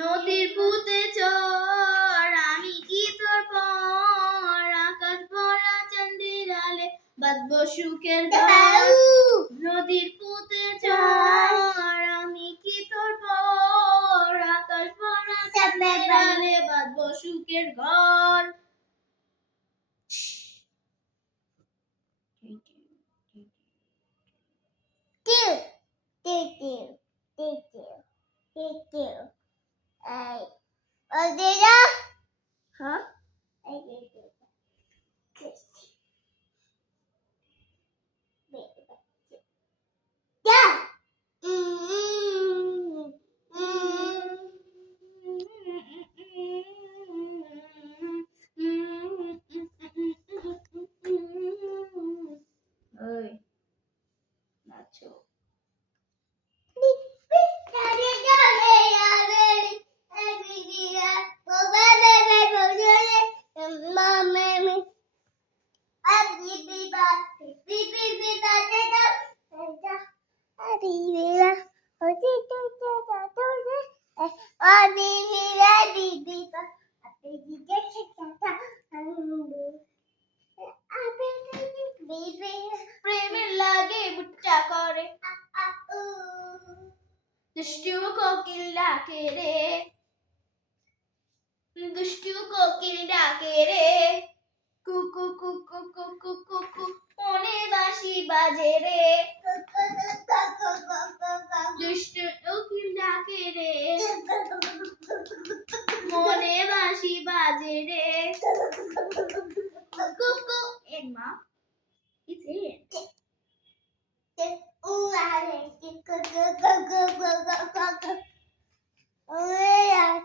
নদীর পুঁতে চর আমি কি তোর পর আকাশ ভরা চাঁদের আলে বাঁধবো সুখের ঘর নদীর পুঁতে চর আমি কি তোর পর আকাশ ভরা চাঁদের আলে বাঁধবো সুখের ঘর Huh? Ơi, Nacho. প্রেমের লাগে বুট্টা করে দুষ্টু কোকিল ডাকে রে দুষ্টু কোকিল ডাকে রে কুকু কুকু কুকু কুকু মনে বাঁশি বাজে রে দুষ্টু কোকিল ডাকে রে মনে বাঁশি বাজে রে কুকু এর মা It's it. Oh, yeah,